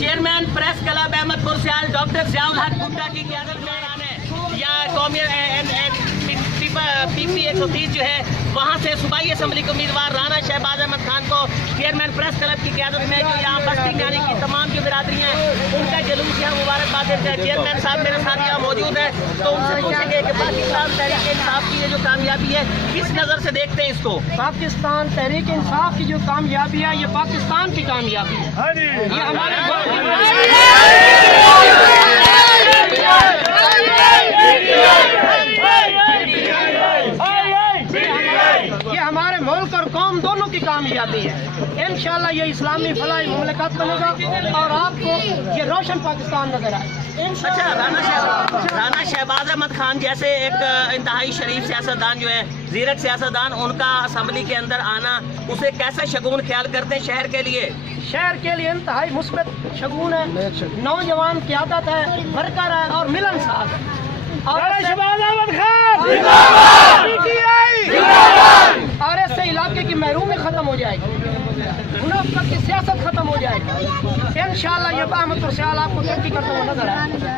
Chairman press club Ahmadpur सियाल doctor Ziaul हक गुट्टा की क़यादत में या कौमी PP 130 जो है वहाँ से सूबाई असम्बली के उम्मीदवार राना शहबाज अहमद खान को चेयरमैन प्रेस क्लब की क़यादत में जो यहाँ बस्ती न्यानी की तमाम जो बिरादरी हैं उनका जुलूस यहाँ मुबारकबाद देते हैं। चेयरमैन साहब मेरे साथ यहाँ मौजूद है, तो उनसे पूछेंगे कि पाकिस्तान तहरीक इंसाफ की ये जो कामयाबी है किस नज़र से देखते हैं इसको? पाकिस्तान तहरीक इंसाफ की जो कामयाबी है ये पाकिस्तान की कामयाबी है। ये हमारे मुल्क और कौम दोनों की कामयाबी है। इंशाल्लाह ये इस्लामी फलाही मुमलिकत बनेगा और आपको ये रोशन पाकिस्तान नजर आए। अच्छा, राना शहबाज अहमद खान जैसे एक इंतहाई शरीफ सियासतदान जो है, ज़ीरक सियासतदान, उनका असम्बली के अंदर आना उसे कैसे शगुन ख्याल करते हैं शहर के लिए? शहर के लिए इंतहाई मुस्बत शगुन है, नौजवान क़यादत है, वर्कर है और मिलनसार है। और ऐसे इलाके की महरूमी खत्म हो जाएगी, मुनाफिकत की सियासत खत्म हो जाएगी। इंशाल्लाह ये अहमदपुर सियाल आपको तरक्की करते हुए नजर आएगा।